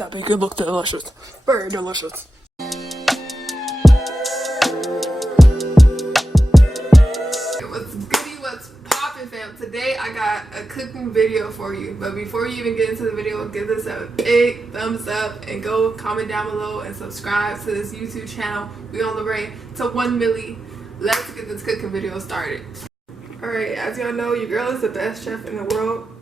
That bacon looked delicious. Very delicious. What's goody, what's poppin', fam? Today I got a cooking video for you. But before you even get into the video, give this a big thumbs up and go comment down below and subscribe to this YouTube channel. We on the way to 1 million. Let's get this cooking video started. Alright, as y'all know, your girl is the best chef in the world.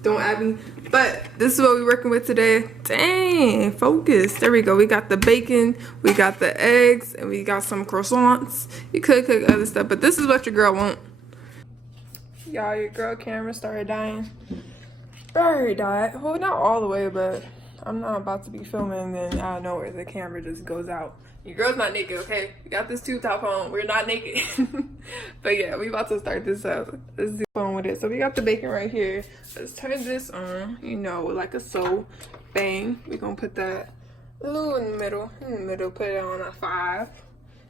Don't at me. But this is what we're working with today. Dang, focus. There we go. We got the bacon, we got the eggs, and we got some croissants. You could cook other stuff, but this is what your girl want. Y'all, your girl camera started dying. Already died. Well, not all the way, but I'm not about to be filming and then out of nowhere the camera just goes out. Your girl's not naked, okay? We got this tube top on. We're not naked. But yeah, we about to start this up. Let's do fun with it. So we got the bacon right here. Let's turn this on, you know, like a so. Bang. We're gonna put that a little in the middle. Put it on a 5.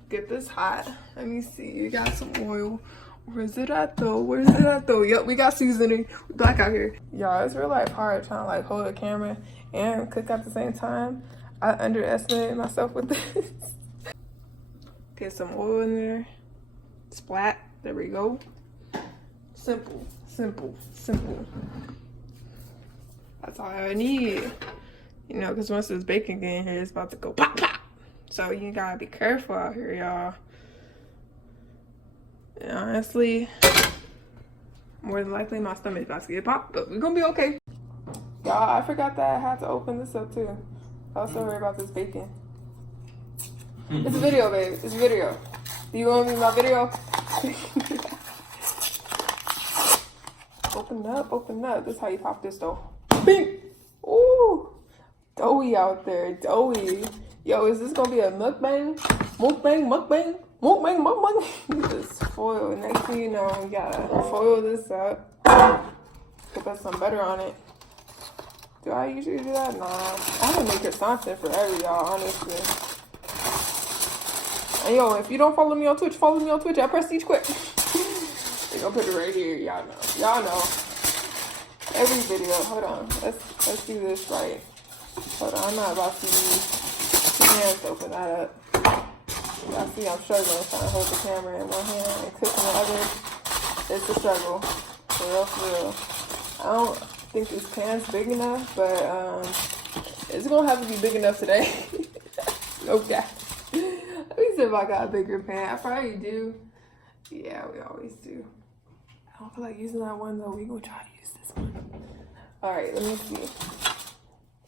Get this hot. Let me see. You got some oil. Where's it at though? Where's it at though? Yep, we got seasoning. We black out here. Y'all, it's real life hard trying to like hold a camera and cook at the same time. I underestimated myself with this. Get some oil in there. Splat. There we go. Simple, simple, simple. That's all I need. You know, because once this bacon get in here, it's about to go pop, pop. So you gotta be careful out here, y'all. And honestly, more than likely my stomach's about to get popped, but we're gonna be okay. Y'all, I forgot that I had to open this up too. I was so worried about this bacon. It's a video, babe. It's a video. Do you want me in my video? Open up, open up. This is how you pop this though. Bing! Ooh! Doughy out there, doughy. Yo, is this gonna be a mukbang? Mukbang, mukbang, mukbang, mukbang. Just foil. Next thing you know, we gotta foil this up. Put some butter on it. Do I usually do that? Nah. I haven't made croissants in forever, y'all, honestly. And yo, if you don't follow me on Twitch, follow me on Twitch at PrestigeQuick. They're gonna put it right here. Y'all know. Y'all know. Every video. Hold on. Let's do this right. Hold on. I'm not about to use 2 hands to open that up. Y'all see I'm struggling trying to hold the camera in one hand and cook in the other. It's a struggle. For real, for real. I don't think this pan's big enough, but it's gonna have to be big enough today. Okay. Let me see if I got a bigger pan. I probably do. Yeah, we always do. I don't feel like using that one though. We gonna try to use this one. All right, let me see.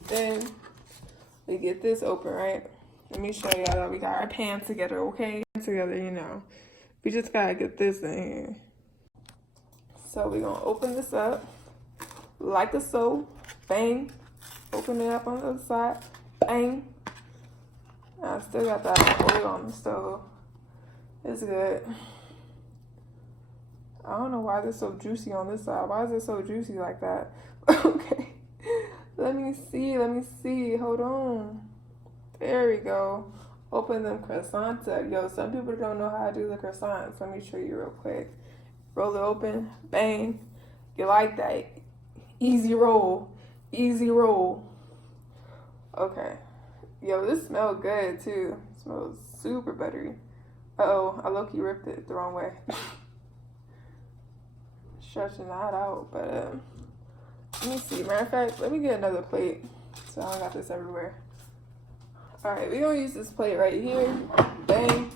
Then we get this open, right? Let me show y'all that we got our pan together, okay? Together, you know. We just gotta get this in here. So we're gonna open this up like a so. Bang. Open it up on the other side. Bang. I still got that oil on the stove. It's good. I don't know why this is so juicy on this side. Why is it so juicy like that? Okay. Let me see. Hold on. There we go. Open them croissants up. Yo, some people don't know how to do the croissants. Let me show you real quick. Roll it open. Bang. You like that? Easy roll. Easy roll. Okay. Yo, this smells good too. It smells super buttery. Uh-oh, I low-key ripped it the wrong way. Stretching that out, but let me see. Matter of fact, let me get another plate so I don't got this everywhere. Alright, we're gonna use this plate right here. Bang.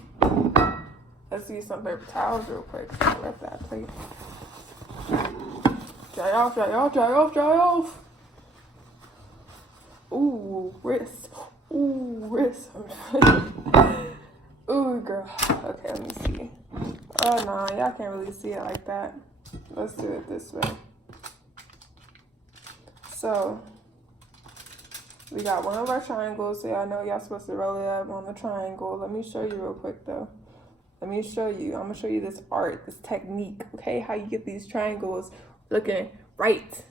Let's use some paper towels real quick. I'll rip that plate. Dry off, dry off, dry off, dry off. Ooh, wrist. Ooh, wrist. Ooh, girl. Okay, let me see. Oh, no, y'all can't really see it like that. Let's do it this way. So, we got one of our triangles, so y'all know y'all supposed to roll it up on the triangle. Let me show you real quick, though. Let me show you. I'm going to show you this art, this technique, okay? How you get these triangles looking right.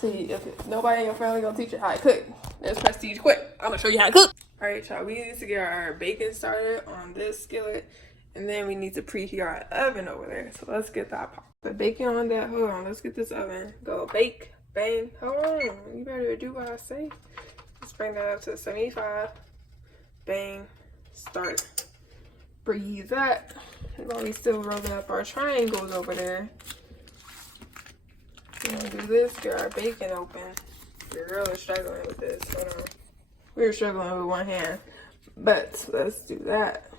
See, if nobody in your family gonna teach you how to cook, there's PrestigeQuick. I'm gonna show you how to cook. All right, y'all, we need to get our bacon started on this skillet, and then we need to preheat our oven over there. So let's get that pop. Put bacon on that. Hold on, let's get this oven. Go bake, bang. Hold on, you better do what I say. It's Crank that up to 75. Bang. Start. Breathe that. While we still rolling up our triangles over there. We're gonna do this, get our bacon open. We're really struggling with this. Hold on. We're struggling with one hand. But let's do that.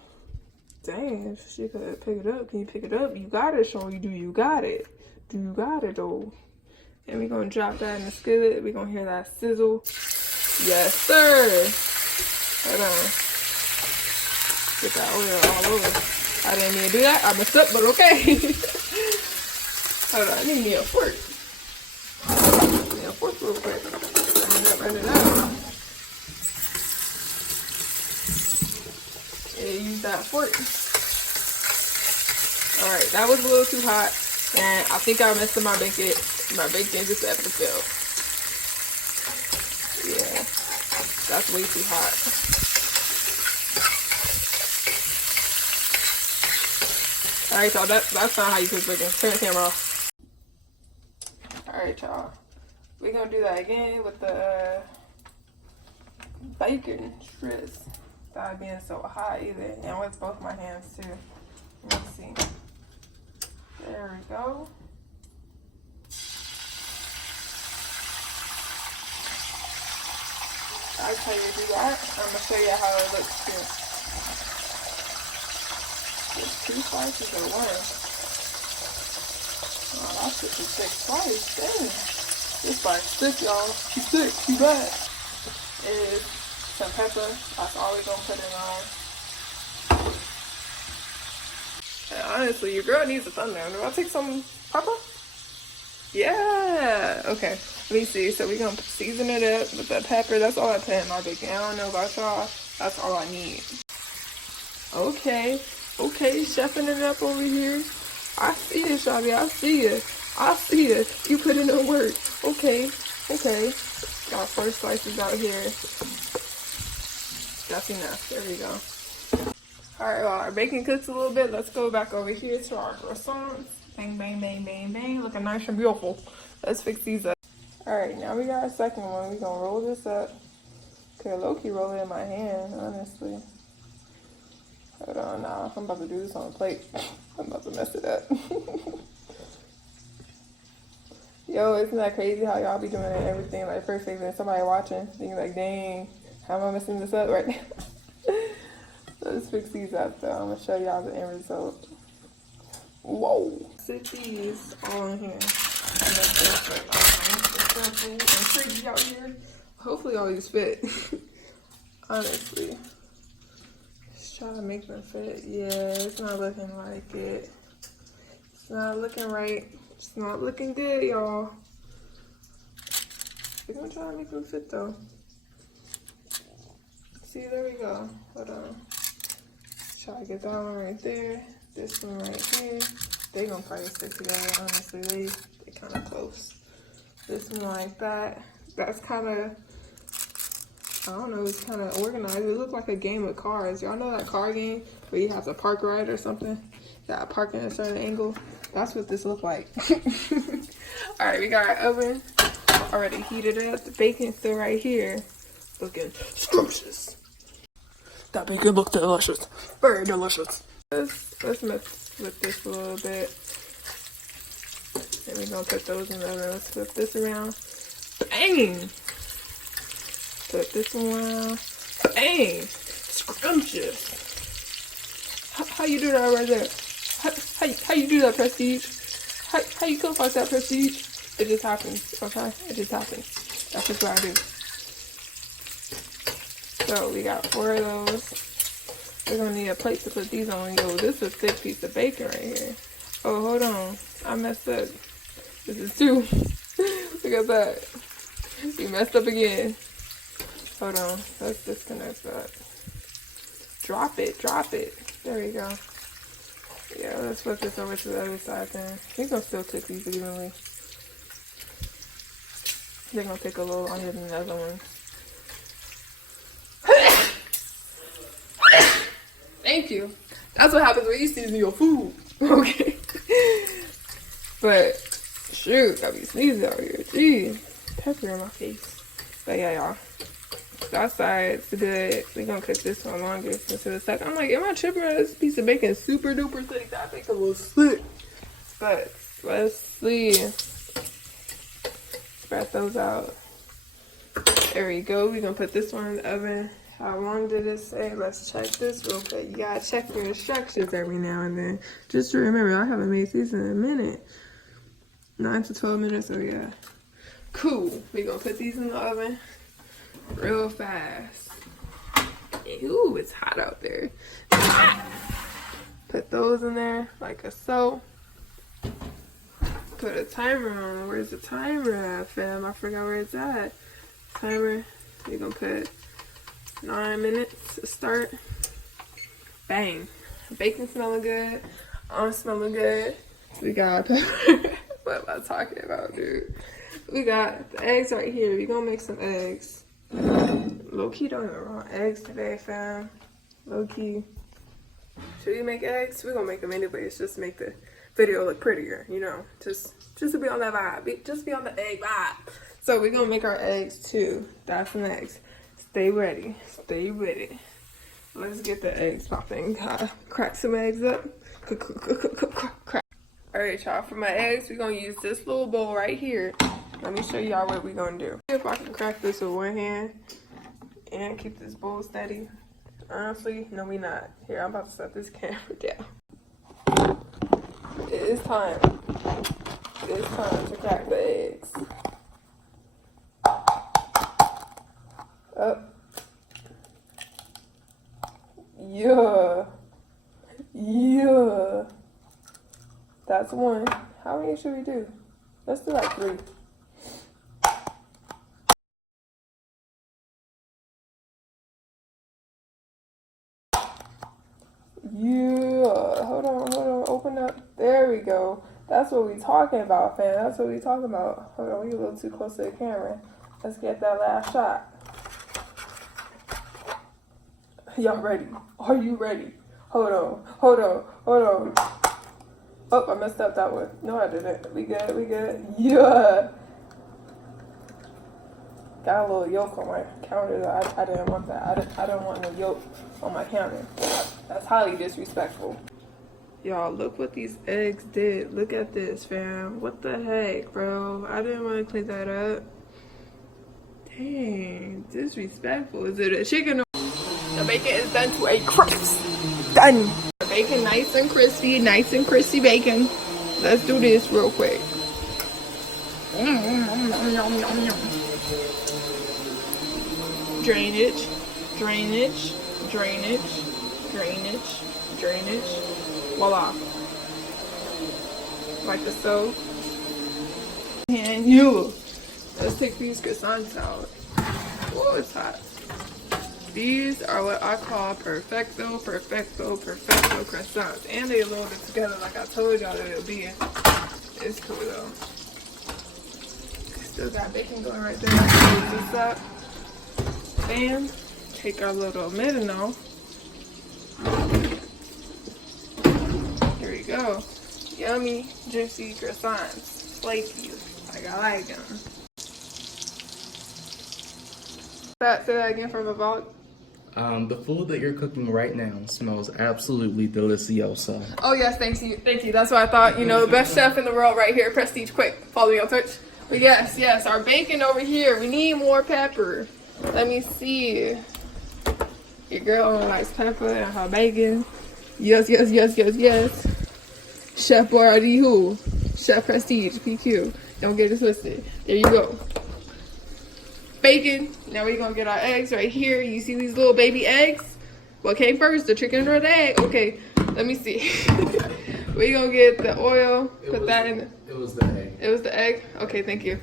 Dang, if she could pick it up, can you pick it up? You got it, Shorty. Do you got it? Do you got it, though? And we're gonna drop that in the skillet. We're gonna hear that sizzle. Yes, sir. Hold on. Get that oil all over. I didn't mean to do that. I messed up, but okay. Hold on, I need me a fork. I need a fork real quick. Run it up. Yeah, use that fork. Alright, that was a little too hot. And I think I messed up my bacon. My bacon just at the fill. Yeah, that's way too hot. Alright, y'all, that's not how you cook bacon. Turn the camera off. Alright, y'all. We're gonna do that again with the bacon strips. Not being so hot either. And with both my hands too. Let's see. There we go. I'll tell you to do that. I'm gonna show you how it looks too. Just 2 slices or 1. Oh, that's just a 6 slice. Dang. This slice thick, y'all. She's thick. She's bad. Is some pepper. That's all we're gonna put it on. And honestly, your girl needs a thumbnail. Do I take some pepper? Yeah. Okay. Let me see. So we're gonna season it up with the pepper. That's all I put in my bacon. I don't know about y'all. That's all I need. Okay. Okay, chefing it up over here. I see it, Shabby. I see it. I see it. You put in the work. Okay. Okay. Got first slices out here. That's enough. There we go. Alright, well, our bacon cooks a little bit. Let's go back over here to our croissants. Bang, bang, bang, bang, bang. Looking nice and beautiful. Let's fix these up. Alright, now we got our second one. We're gonna roll this up. Okay, low-key roll it in my hand, honestly. Hold on now. I'm about to do this on a plate. I'm about to mess it up. Yo, isn't that crazy how y'all be doing everything like perfect and somebody watching thinking like, dang, how am I messing this up right now? Let's fix these up though. I'm gonna show y'all the end result. Whoa. Sit these all in here. And that's just like simple and crazy out here. Hopefully all these fit. Honestly. Just try to make them fit. Yeah, it's not looking like it. It's not looking right. It's not looking good, y'all. We're gonna try to make them fit though. See, there we go. Hold on. Try to get that one right there. This one right here. They gonna probably stick together, honestly. They kind of close. This one like that. That's kind of, I don't know, it's kind of organized. It looks like a game of cars. Y'all know that car game where you have to park right or something? You gotta park in a certain angle. That's what this looks like. Alright, we got our oven already heated up. The bacon's still right here. Looking scrumptious. That bacon looks delicious. Very delicious. Let's mess with this a little bit. And we're gonna put those in the oven. Let's flip this around. Bang! Put this one around. Bang! Scrumptious. How you do that right there? How you do that, Prestige? How you cook like that, Prestige? It just happens, okay? It just happens. That's just what I do. So we got 4 of those. We're gonna need a plate to put these on. Yo, this is a thick piece of bacon right here. Oh, hold on. I messed up. This is 2. Look at that. We messed up again. Hold on. Let's disconnect that. Drop it. Drop it. There we go. Yeah, let's flip this over to the other side then. We're gonna still cook these evenly. They're gonna take a little longer than the other one. Thank you. That's what happens when you season your food. Okay. But shoot, gotta be sneezing out here. Jeez. Pepper in my face. But yeah, y'all. That side's good. We're gonna cook this one longer since it was stuck. I'm like, am I tripping? This piece of bacon is super duper thick. That bacon was thick. But let's see. Spread those out. There we go. We're gonna put this one in the oven. How long did it say? Let's check this real quick. You gotta check your instructions every now and then. Just to remember, I haven't made these in a minute. 9 to 12 minutes, so yeah. Cool. We're gonna put these in the oven real fast. Ooh, it's hot out there. Put those in there like a so. Put a timer on. Where's the timer at, fam? I forgot where it's at. Timer. We're gonna put 9 minutes to start. Bang. Bacon smelling good. I'm smelling good. We got pepper. What am I talking about, dude? We got the eggs right here. We're gonna make some eggs. Low key don't even want eggs today, fam. Low key. Should we make eggs? We're gonna make them anyways. Just to make the video look prettier, you know. Just to be on that vibe. Just be on the egg vibe. So we're gonna make our eggs too. That's next. Stay ready. Stay ready. Let's get the eggs popping. Crack some eggs up. Crack. Alright, y'all. For my eggs, we're gonna use this little bowl right here. Let me show y'all what we're gonna do. If I can crack this with one hand and keep this bowl steady. Honestly, no, we not. Here, I'm about to set this camera down. It is time. It is time to crack the eggs. Up. Yeah. Yeah. That's one. How many should we do? Let's do like 3. Yeah. Hold on. Open up. There we go. That's what we talking about, fam. That's what we talking about. Hold on, we a little too close to the camera. Let's get that last shot. Y'all ready? Are you ready? Hold on. Oh, I messed up that one. No, I didn't. We good. Yeah. Got a little yolk on my counter. I didn't want that. I don't want no yolk on my counter. That's highly disrespectful. Y'all, look what these eggs did. Look at this, fam. What the heck, bro? I didn't want to clean that up. Dang, disrespectful. Is it a chicken? The bacon is done to a crisp. Done. The bacon nice and crispy bacon. Let's do this real quick. Drainage. Voila. Like the so. And you. Let's take these croissants out. Oh, it's hot. These are what I call perfecto croissants. And they loaded together like I told y'all that it would be. It's cool though. Still got bacon going right there. Close this up. Bam. Take our little middle. Here we go. Yummy, juicy croissants. Flaky. Like I like them. Say that again from the vlog. The food that you're cooking right now smells absolutely delicioso. Oh yes, thank you. That's what I thought. You know, the best chef in the world right here, PrestigeQuick. Follow me on Twitch. But yes, our bacon over here. We need more pepper. Let me see. Your girl likes pepper and her bacon. Yes. Chef Boyardee who? Chef Prestige, PQ. Don't get it twisted. There you go. Bacon. Now we're gonna get our eggs right here. You see these little baby eggs? What came first, the chicken or the egg? Okay, let me see. We're gonna get the oil, put that in. It was the egg. It was the egg? Okay, thank you.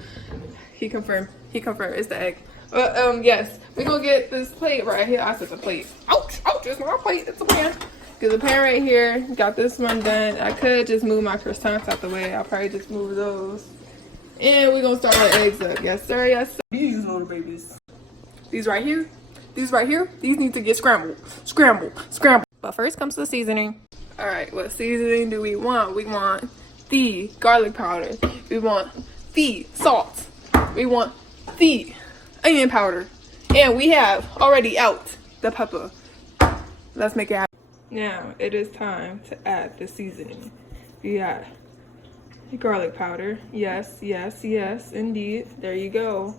He confirmed. It's the egg. Yes, we're gonna get this plate right here. I said the plate. Ouch, it's not a plate, it's a pan. Because the pan right here, got this one done. I could just move my croissants out the way. I'll probably just move those. And we're gonna start our eggs up. Yes, sir. These little babies. These right here, these need to get scrambled. But first comes the seasoning. All right, what seasoning do we want? We want the garlic powder. We want the salt. We want the onion powder. And we have already out the pepper. Let's make it happen. Now it is time to add the seasoning. We got garlic powder. Yes, yes, yes, indeed. There you go.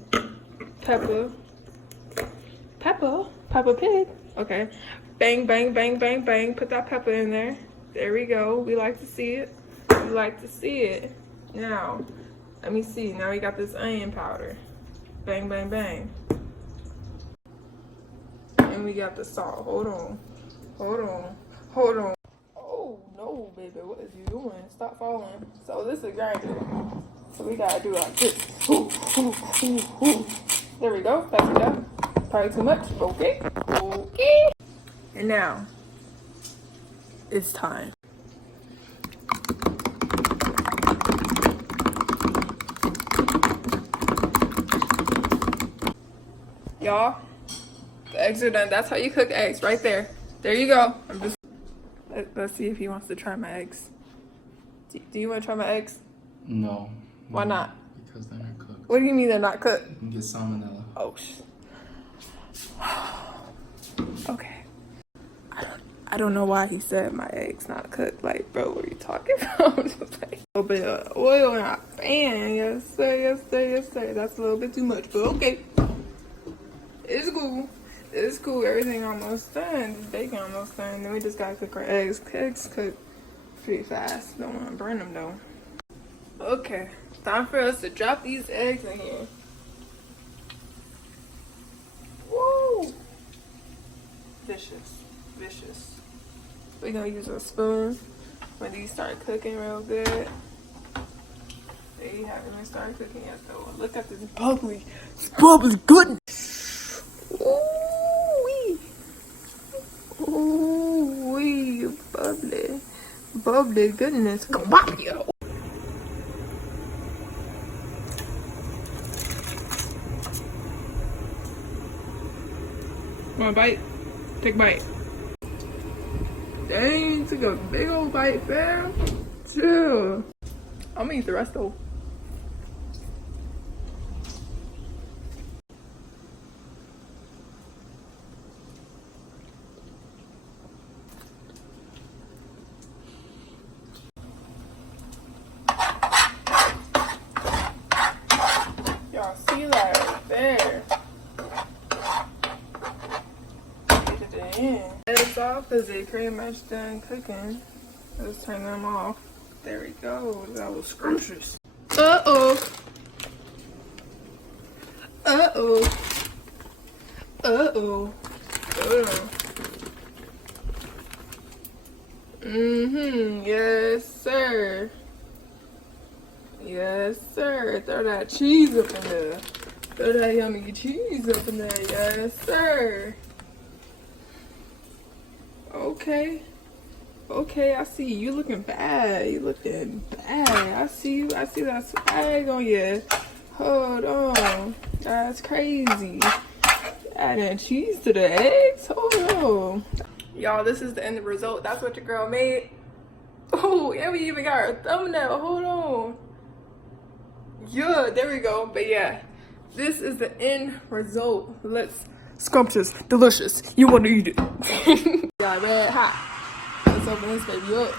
Pepper. Peppa Pig. Okay. Bang, bang, bang, bang, bang. Put that pepper in there. There we go. We like to see it. We like to see it. Now, let me see. Now we got this onion powder. Bang, bang, bang. And we got the salt. Hold on. Hold on. Hold on. Oh, no, baby. What is you doing? Stop falling. So this is a grinder. So we gotta do like this. Ooh, ooh, ooh, ooh. There we go. That's enough. Probably too much. Okay. Okay. And now, it's time. Y'all, the eggs are done. That's how you cook eggs, right there. There you go. Let's see if he wants to try my eggs. Do you want to try my eggs? No. Why not? Because they're not cooked. What do you mean they're not cooked? You can get salmonella. Oh, okay. I don't know why he said my eggs not cooked. Like, bro, what are you talking about? Just like a little bit of oil in our pan. Yes, sir, yes, sir, yes, sir. That's a little bit too much, but okay. It's cool. It's cool. Everything almost done. This bacon almost done. Then we just gotta cook our eggs. Eggs cook pretty fast. Don't want to burn them though. Okay, time for us to drop these eggs in here. Woo! Vicious, vicious. We're gonna use a spoon when these start cooking real good. They haven't even started cooking yet though. Look at this bubbly, goodness. Ooh-wee. Ooh-wee, bubbly goodness. Come on, yo. Want a bite? Take a bite. Dang, took a big old bite, fam. Chill. I'm gonna eat the rest though. Y'all see that right there? It's off because they pretty much done cooking. Let's turn them off. There we go. That was scrumptious. Uh-oh. Uh-oh. Uh-oh. Yes, sir. Yes, sir. Throw that cheese up in there. Throw that yummy cheese up in there. Yes, sir. Okay. Okay, I see you looking bad. You looking bad. I see you. I see that swag on you. Hold on. That's crazy. Adding cheese to the eggs? Hold on. Y'all, this is the end result. That's what your girl made. Oh, and we even got our thumbnail. Hold on. Yeah, there we go. But yeah, this is the end result. Let's scrumptious, delicious. You want to eat it. Yeah, red hot. Let's open this baby up.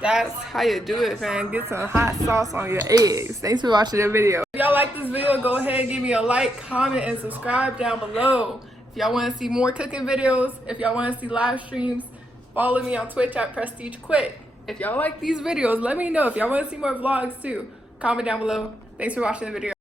That's how you do it, fam. Get some hot sauce on your eggs. Thanks for watching the video. If y'all like this video, go ahead and give me a like, comment, and subscribe down below. If y'all want to see more cooking videos, if y'all want to see live streams, follow me on Twitch at PrestigeQuick. If y'all like these videos, let me know. If y'all want to see more vlogs too, comment down below. Thanks for watching the video.